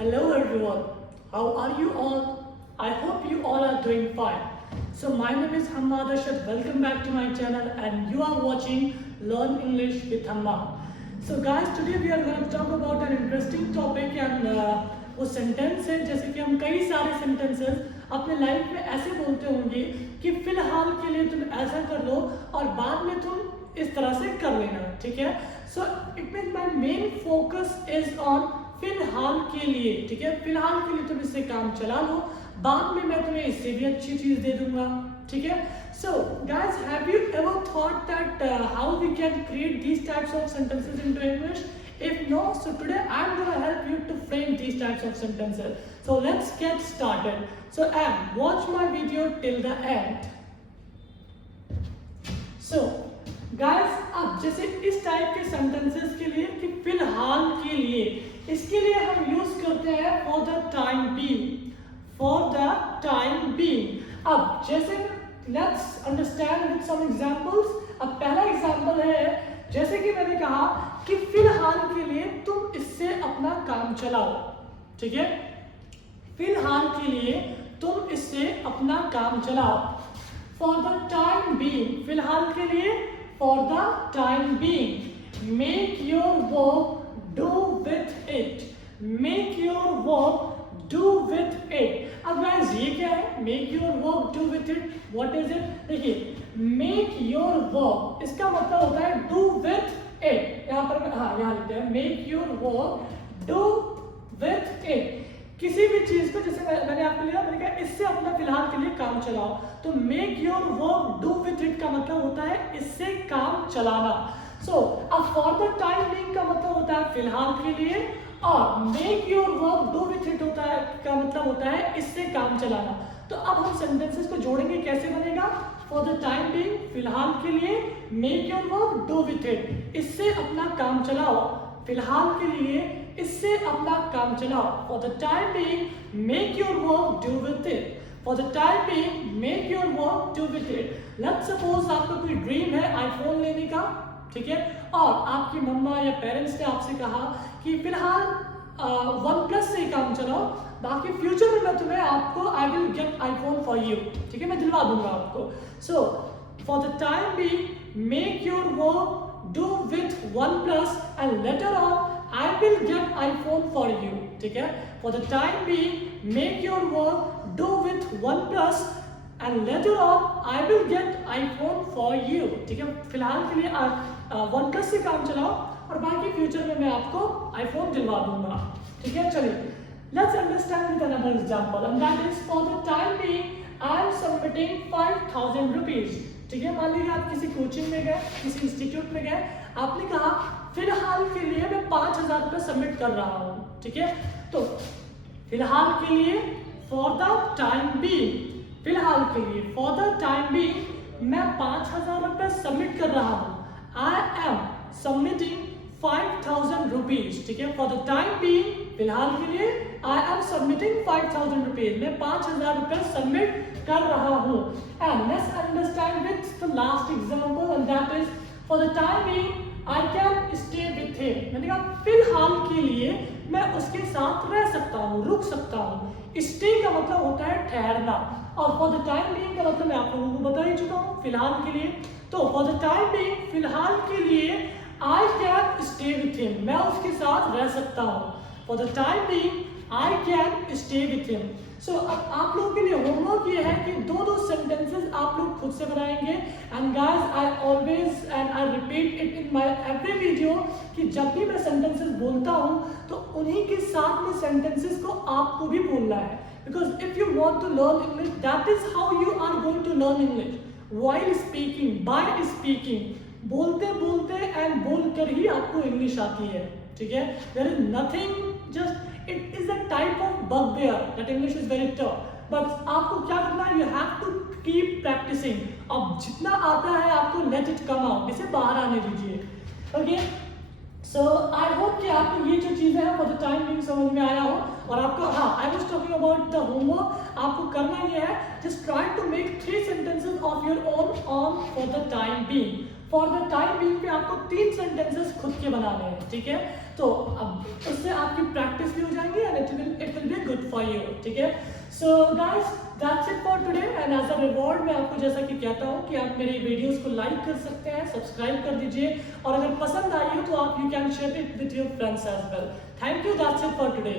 Hello everyone, how are you all? I hope you all are doing fine. So my name is Hammad Arshad. Welcome back to my channel and you are watching Learn English with Hammad. So guys, today we are going to talk about an interesting topic and वो sentence है जैसे कि हम कई सारे sentences अपने life में ऐसे बोलते होंगे कि फिलहाल के लिए तुम ऐसा कर लो और बाद में तुम इस तरह से कर लेना, ठीक है. So it mean my main focus is on फिलहाल के लिए, ठीक है. फिलहाल के लिए तुम इससे काम चला लो, बाद में मैं तुम्हें इससे भी अच्छी चीज दे दूंगा, ठीक है. So guys, have you ever thought that how we can create these types of sentences into English? If no, so today I'm going to help you to frame these types of sentences. So let's get started. So and watch my video till the end. So guys, अब जैसे इस type के sentences के लिए कि फिलहाल के लिए, इसके लिए हम यूज करते हैं for the time being. For the time being. अब जैसे let's understand with some examples. अब पहला एग्जांपल है जैसे कि मैंने कहा कि फिलहाल के लिए तुम इससे अपना काम चलाओ, ठीक है. फिलहाल के लिए तुम इससे अपना काम चलाओ. For the time being, फिलहाल के लिए for the time being, make your work, do with it. Make your work, do with it. अब गाइस ये क्या है? Make your work, do with it. What is it? देखिए, make your work इसका मतलब होता है do with it. यहाँ पर यहाँ लिखते हैं make your work, do with it. किसी भी चीज को जैसे मैंने आपको लिया, मैंने कहा इससे अपना फिलहाल के लिए काम चलाओ, तो make your work, do with it का मतलब होता है इससे काम चलाना. So अब for the time being का मतलब होता है फिलहाल के लिए, और make your work, do with it होता है का मतलब होता है इससे काम चलाना. तो अब हम सेंटेंसेस को जोड़ेंगे, कैसे बनेगा? For the time being, फिलहाल के लिए, make your work, do with it, इससे अपना काम चलाओ. फिलहाल के लिए इससे अपना काम चलाओ. For the time being, make your work, do with it. For the time being, make your work, do with it. Let's suppose आपका कोई ड्रीम है आईफोन लेने का, ठीक है, और आपकी मम्मा या पेरेंट्स ने आपसे कहा कि फिलहाल OnePlus से ही काम चलाओ, बाकी फ्यूचर में मैं तुम्हें आपको I will get iPhone for you, ठीक है, मैं दिलवा दूंगा आपको. So for the time being make your work, do with OnePlus and later on I will get iPhone for you, ठीक है. For the time being make your work, do with OnePlus and later on I will get iPhone for you, ठीक है. फिलहाल के लिए OnePlus से काम चलाओ और बाकी फ्यूचर में मैं आपको आईफोन दिलवा दूंगा, ठीक है. चलिए let's understand with another example, and that is for the time being I am submitting 5,000 rupees, ठीक है. मान लीजिए आप किसी कोचिंग में गए, किसी इंस्टीट्यूट में गए, आपने कहा फिलहाल के लिए मैं 5,000 रुपये सबमिट कर रहा हूँ, ठीक है. तो फिलहाल के लिए for the time being, फिलहाल के लिए for the time being मैं 5,000 रुपये सबमिट कर रहा हूँ. I am submitting 5,000 rupees, ठीक है. For the time being, फिलहाल के लिए I am submitting 5,000 rupees, मैं 5,000 रुपये सबमिट कर रहा हूँ. And let's understand with the last example, and that is for the time being I can stay with him. मैंने कहा फिलहाल के लिए मैं उसके साथ रह सकता हूँ, रुक सकता हूँ. Stay का मतलब होता है ठहरना, और for the time being का मतलब मैं आप लोगों को बता ही चुका हूँ फिलहाल के लिए. तो for the time being फिलहाल के लिए I can stay with him, मैं उसके साथ रह सकता हूँ. For the time being I can stay with him. So अब आप लोगों के लिए होमवर्क ये है कि दो सेंटेंसेस आप लोग खुद से बनाएंगे. And guys, I always and I repeat it in my every video कि जब भी मैं सेंटेंसेस बोलता हूँ तो उन्हीं के साथ में सेंटेंसेस को आपको भी बोलना है. Because if you want to learn English, that is how you are going to learn English. While speaking, by speaking, बोलते बोलते एंड बोल कर ही आपको इंग्लिश आती है, ठीक है. There is nothing, just it is a type of bugbear that English is very tough, but आपको क्या करना है, you have to keep practising. अब जितना आता है आपको लेट इट कम आउट, इसे बाहर आने दीजिए, ओके. सो आई होप कि आपको ये जो चीज़ें हैं फॉर द टाइम बीइंग समझ में आया हो. और आपको I was talking about the homework. आपको करना ये है, just try to make 3 sentences of your own on for the time being. For the time being पे आपको 3 सेंटेंसेस खुद के बनाने हैं, ठीक है. तो अब उससे आपकी प्रैक्टिस भी हो जाएंगी and it will for you, ठीक है। So guys that's it for today, and as a reward मैं आपको जैसा कि कहता हूँ कि आप मेरी वीडियोस को लाइक कर सकते हैं, सब्सक्राइब कर दीजिए, और अगर पसंद आई हो तो आप you can share it with your friends as well. Thank you, that's it for today.